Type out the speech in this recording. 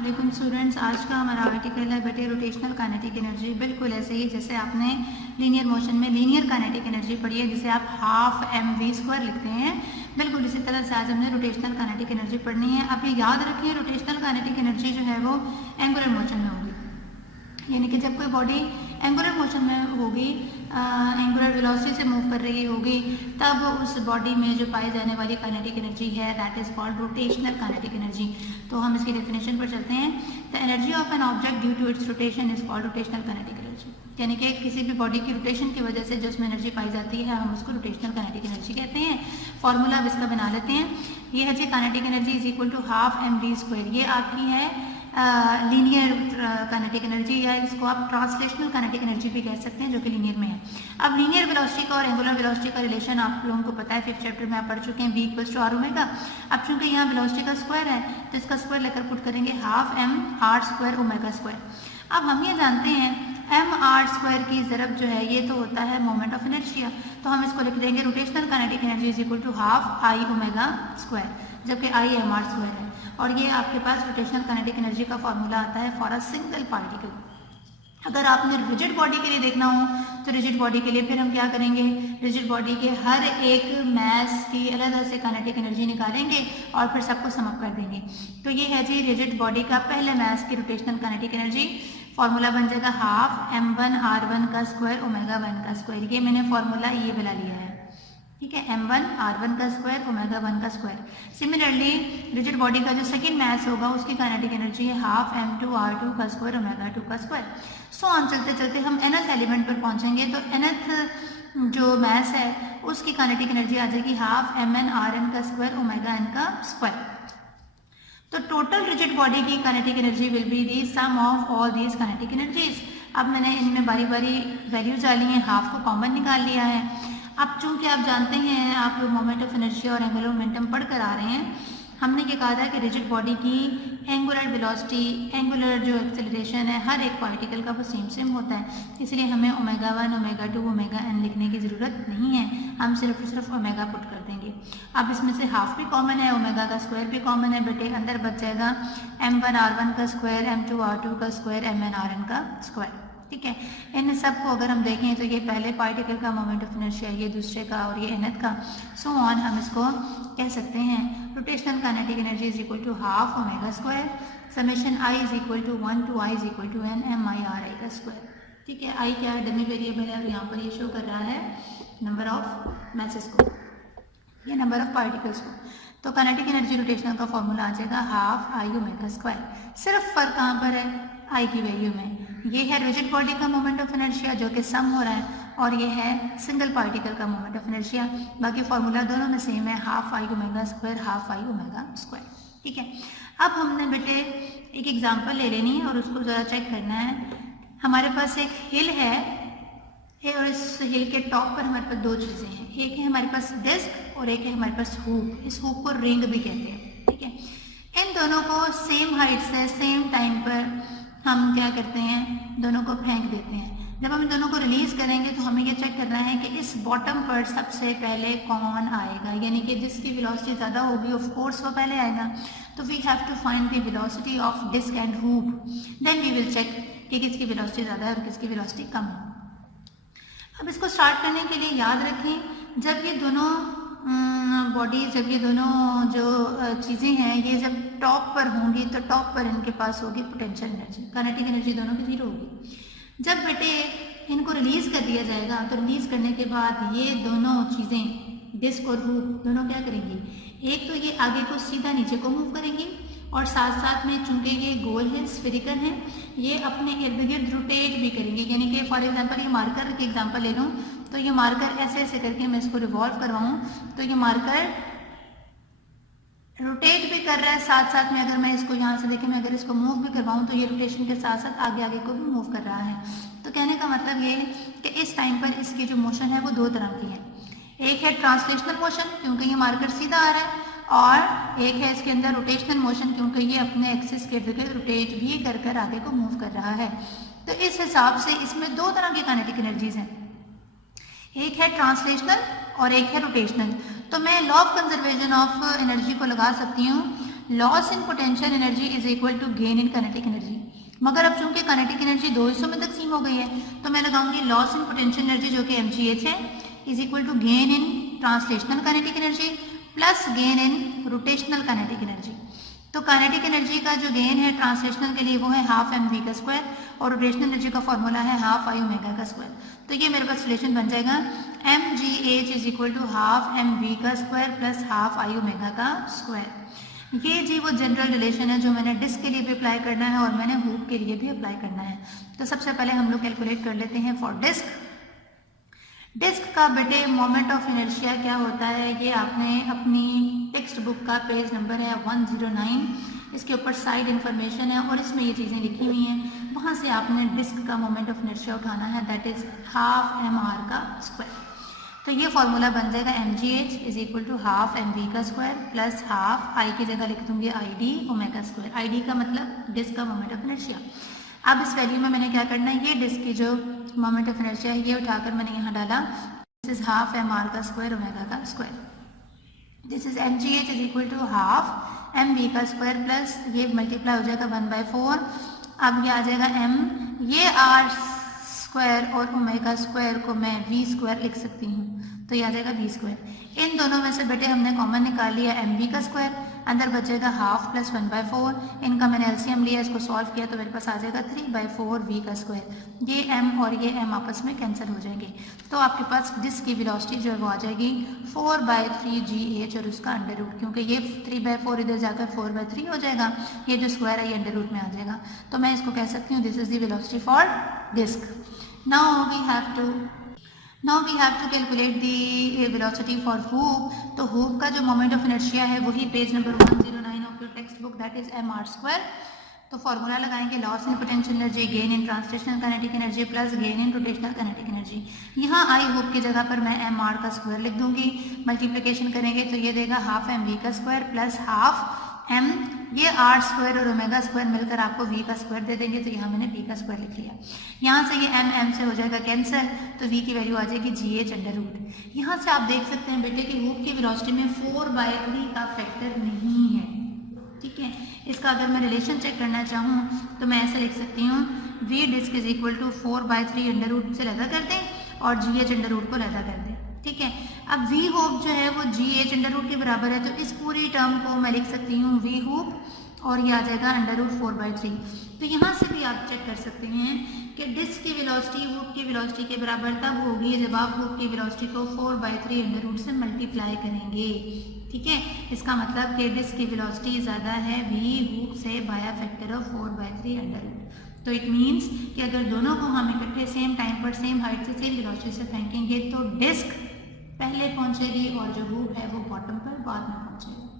वालेकुम स्टूडेंट्स, आज का हमारा आर्टिकल है बेटे रोटेशनल काइनेटिक एनर्जी। बिल्कुल ऐसे ही जैसे आपने लीनियर मोशन में लीनियर काइनेटिक एनर्जी पढ़ी है, जिसे आप हाफ mv² लिखते हैं, बिल्कुल इसी तरह से आज हमने रोटेशनल काइनेटिक एनर्जी पढ़नी है। अब ये याद रखिए, रोटेशनल काइनेटिक एनर्जी जो है वो एंगुलर मोशन में होगी, यानी कि जब कोई बॉडी एंगुलर मोशन में होगी, एंगुलर वेलोसिटी से मूव कर रही होगी, तब उस बॉडी में जो पाई जाने वाली काइनेटिक एनर्जी है that is called rotational kinetic energy. तो हम इसकी डेफिनेशन पर चलते हैं। The energy of an object due to its rotation is called rotational kinetic energy, यानी कि किसी भी बॉडी की रोटेशन की वजह से जो उसमें एनर्जी पाई जाती है हम उसको रोटेशनल काइनेटिक एनर्जी कहते हैं। फॉर्मूला अब इसका बना लेते हैं। ये है जी kinetic energy is equal to half mv²। ये आपकी है लीनियर काइनेटिक एनर्जी, या इसको आप ट्रांसलेशनल काइनेटिक एनर्जी भी कह सकते हैं, जो कि लीनियर में है। अब लीनियर वेलोसिटी का और एंगुलर वेलोसिटी का रिलेशन आप लोगों को पता है, 5th चैप्टर में आप पढ़ चुके हैं, v = r⍵। अब चूंकि यहाँ वेलोसिटी का स्क्वायर है तो इसका स्क्वायर लेकर पुट करेंगे हाफ mr²ω²। अब हम ये जानते हैं mr² की ज़रब जो है ये तो होता है मोमेंट ऑफ इनर्शिया, तो हम इसको लिख देंगे rotational kinetic energy is equal to half I⍵², जबकि I mr² है। और ये आपके पास रोटेशनल काइनेटिक एनर्जी का फॉर्मूला आता है फॉर अ सिंगल पार्टिकल। अगर आपने रिजिड बॉडी के लिए देखना हो तो रिजिड बॉडी के लिए फिर हम क्या करेंगे, रिजिड बॉडी के हर एक मास की अलग से काइनेटिक एनर्जी निकालेंगे और फिर सबको सम अप कर देंगे। तो ये है जी रिजिड बॉडी का पहले मास की रोटेशनल काइनेटिक एनर्जी। फॉर्मूला बन जाएगा हाफ m1r1²ω1²। ये मैंने फॉर्मूला ये वाला लिया है, ठीक है, m1r1² ω1²। सिमिलरली रिजिड बॉडी का जो सेकेंड मास होगा उसकी काइनेटिक एनर्जी है हाफ m2r2² ω2²। सो ऑन चलते चलते हम nth एलिमेंट पर पहुंचेंगे तो nth जो मास है उसकी काइनेटिक एनर्जी आ जाएगी हाफ mn/r(n)² ω(n)²। तो टोटल रिजिड बॉडी की kinetic energy will be the sum of all these kinetic energies. अब मैंने इनमें बारी बारी वैल्यूज डाली हैं, हाफ को कॉमन निकाल लिया है। अब चूंकि आप जानते हैं, आप मोमेंट ऑफ इनर्शिया और एंगुलर मोमेंटम पढ़ कर आ रहे हैं, हमने ये कहा था कि रिजिड बॉडी की एंगुलर वेलोसिटी, एंगुलर जो एक्सेलरेशन है हर एक पार्टिकल का वो सेम होता है, इसलिए हमें ω1 ω2 ω(n) लिखने की ज़रूरत नहीं है, हम सिर्फ ओमेगा पुट कर देंगे। अब इसमें से हाफ भी कॉमन है, ओमेगा का स्क्वायर भी कॉमन है, बेटे अंदर बच जाएगा m1r1² m2r2² mn/r(n)², ठीक है। इन सब को अगर हम देखें तो ये पहले पार्टिकल का मोमेंट ऑफ इनर्शिया, ये दूसरे का और ये nth का, सो ऑन हम इसको कह सकते हैं rotational kinetic energy is equal to half ω², summation I is equal to 1 to I is equal to n mI/r², ठीक है। I क्या है, डमी वेरिएबल है और यहाँ पर ये शो कर रहा है नंबर ऑफ मैसेस को, ये नंबर ऑफ पार्टिकल्स को। तो काइनेटिक एनर्जी रोटेशनल का फॉर्मूला आ जाएगा हाफ I⍵²। सिर्फ फर्क कहाँ पर है, I की वैल्यू में। ये है रिजिड बॉडी का मोमेंट ऑफ इनर्शिया जो कि सम हो रहा है, और ये है सिंगल पार्टिकल का मोमेंट ऑफ इनर्शिया। बाकी फॉर्मूला दोनों में सेम है, हाफ I⍵² हाफ I⍵², ठीक है। अब हमने बेटे एक एग्जांपल ले लेनी है और उसको ज़रा चेक करना है। हमारे पास एक हिल है और इस हिल के टॉप पर हमारे पास दो चीज़ें हैं, एक है हमारे पास डिस्क और एक है हमारे पास हुक। इस हुक को रिंग भी कहते हैं, ठीक है। इन दोनों को सेम हाइट से सेम टाइम पर हम क्या करते हैं, दोनों को फेंक देते हैं। जब हम इन दोनों को रिलीज करेंगे तो हमें ये चेक करना है कि इस बॉटम पर सबसे पहले कौन आएगा, यानी कि जिसकी वेलोसिटी ज़्यादा होगी ऑफ कोर्स वो पहले आएगा। तो we have to find the velocity of disc and hoop, then we will check कि किसकी वेलोसिटी ज़्यादा है और किसकी वेलोसिटी कम है। अब इसको स्टार्ट करने के लिए याद रखें, जब ये दोनों बॉडी, जब ये दोनों जो चीज़ें हैं ये जब टॉप पर होंगी तो टॉप पर इनके पास होगी पोटेंशियल एनर्जी, काइनेटिक एनर्जी दोनों की 0 होगी। जब बेटे इनको रिलीज कर दिया जाएगा तो रिलीज करने के बाद ये दोनों चीज़ें डिस्क और हुक दोनों क्या करेंगी, एक तो ये आगे को सीधा नीचे को मूव करेंगी और साथ साथ में चूंकि ये गोल है, स्फेरिकल है, ये अपने इर्द गिर्द रोटेट भी करेंगे। यानी कि फॉर एग्जांपल ये मार्कर की एग्जांपल ले लूँ तो ये मार्कर ऐसे ऐसे करके मैं इसको रिवॉल्व करवाऊँ तो ये मार्कर रोटेट भी कर रहा है, साथ साथ में अगर मैं इसको यहाँ से देखें, मैं अगर इसको मूव भी करवाऊँ तो ये रोटेशन के साथ साथ आगे आगे को भी मूव कर रहा है। तो कहने का मतलब ये है कि इस टाइम पर इसकी जो मोशन है वो दो तरह की है, एक है ट्रांसलेशनल मोशन क्योंकि ये मार्कर सीधा आ रहा है, और एक है इसके अंदर रोटेशनल मोशन क्योंकि ये अपने एक्सिस के इर्द गिर्द रोटेट भी कर आगे को मूव कर रहा है। तो इस हिसाब से इसमें दो तरह की काइनेटिक एनर्जीज हैं, एक है ट्रांसलेशनल और एक है रोटेशनल। तो मैं law of conservation of energy को लगा सकती हूँ loss in potential energy is equal to gain in kinetic energy. मगर अब चूंकि काइनेटिक एनर्जी दो हिस्सों में तकसीम हो गई है तो मैं लगाऊंगी लॉस इन पोटेंशियल एनर्जी जो कि mgh है is equal to gain in translational kinetic energy plus gain in rotational kinetic energy. तो काइनेटिक एनर्जी का जो गेन है ट्रांसलेशनल के लिए वो है हाफ mv का स्क्वायर और रोटेशनल एनर्जी का फॉर्मूला है हाफ i ओमेगा का स्क्वायर। तो ये मेरे पास रिलेशन बन जाएगा mgh is equal to half mv का square plus half i omega का स्क्वायर। ये जी वो जनरल रिलेशन है जो मैंने डिस्क के लिए भी अप्लाई करना है और मैंने हुप के लिए भी अप्लाई करना है। तो सबसे पहले हम लोग कैलकुलेट कर लेते हैं फॉर डिस्क। डिस्क का बेटे मोमेंट ऑफ इनर्शिया क्या होता है ये आपने अपनी टेक्स्ट बुक का पेज नंबर है 109, इसके ऊपर साइड इन्फॉर्मेशन है और इसमें ये चीज़ें लिखी हुई हैं। वहाँ से आपने डिस्क का मोमेंट ऑफ इनर्शिया उठाना है, दैट इज हाफ mr का स्क्वायर। तो ये फॉर्मूला बन जाएगा mgh is equal to half mv का स्क्वायर प्लस हाफ i की जगह लिख दूंगी id ओमेगा स्क्वायर। id का मतलब डिस्क का मोमेंट ऑफ इनर्शिया। अब इस वैल्यू में मैंने क्या करना है, ये डिस्क की जो मोमेंट ऑफ इनर्शिया है ये उठाकर मैंने यहाँ डाला, दिस इज हाफ mr का स्क्वायर ओमेगा का square. This is mgh is equal to half mv का स्क्वायर प्लस ये मल्टीप्लाई हो जाएगा 1/4। अब ये आ जाएगा m, ये r स्क्वायर और ओमेगा स्क्वायर को मैं v स्क्वायर लिख सकती हूँ, तो ये आ जाएगा v स्क्वायर। इन दोनों में से बेटे हमने कॉमन निकाल लिया mv का स्क्वायर, अंदर बचेगा हाफ प्लस 1/4। इनका मैंने एलसीएम लिया, इसको सॉल्व किया तो मेरे पास आ जाएगा 3/4 v का स्क्वायर। ये m और ये m आपस में कैंसिल हो जाएंगे, तो आपके पास डिस्क की वेलोसिटी जो है वो आ जाएगी 4/3 gh और उसका अंडर रूट, क्योंकि ये 3/4 इधर जाकर 4/3 हो जाएगा, ये जो स्क्वायर है ये अंडर रूट में आ जाएगा। तो मैं इसको कह सकती हूँ this is the velocity for disc. Now we have to calculate the velocity for hoop. तो हुप का जो मोमेंट ऑफ इनर्शिया है वही page number 109 of your textbook, that is mr square. तो फॉर्मूला लगाएंगे loss in potential energy gain in translational kinetic energy plus gain in rotational kinetic energy. यहाँ I hoop की जगह पर मैं mr का स्क्वायर लिख दूंगी, मल्टीप्लिकेशन करेंगे तो ये देगा हाफ mv का स्क्वायर प्लस हाफ m, ये r स्क्वायर और ओमेगा स्क्वायर मिलकर आपको v का स्क्वायर दे देंगे, तो यहाँ मैंने v का स्क्वायर लिख लिया। यहाँ से ये m से हो जाएगा कैंसिल, तो v की वैल्यू आ जाएगी gh अंडर रूट। यहाँ से आप देख सकते हैं बेटे कि हुप की वेलोसिटी में 4/3 का फैक्टर नहीं है, ठीक है। इसका अगर मैं रिलेशन चेक करना चाहूँ तो मैं ऐसे लिख सकती हूँ v disc is equal to 4/3 under root से लैदा कर दें और gh अंडर रूट को लैदा कर दें, ठीक है। अब v हुप जो है वो gh अंडर रूट के बराबर है, तो इस पूरी टर्म को मैं लिख सकती हूँ v हुप और ये आ जाएगा अंडर रूट 4/3। तो यहाँ से भी आप चेक कर सकते हैं कि डिस्क की वेलोसिटी हुप की वेलोसिटी के बराबर तब होगी जब आप हुप की वेलोसिटी को 4/3 अंडर रूट से मल्टीप्लाई करेंगे, ठीक है। इसका मतलब कि डिस्क की वेलोसिटी ज़्यादा है v हुप से by factor of 4/3 under root. तो इट मीन्स कि अगर दोनों को हम इकट्ठे सेम टाइम पर सेम हाइट से सेम वेलोसिटी से फेंकेंगे तो डिस्क पहले पहुंचेगी और जो हुप है वो बॉटम पर बाद में पहुंचेगी।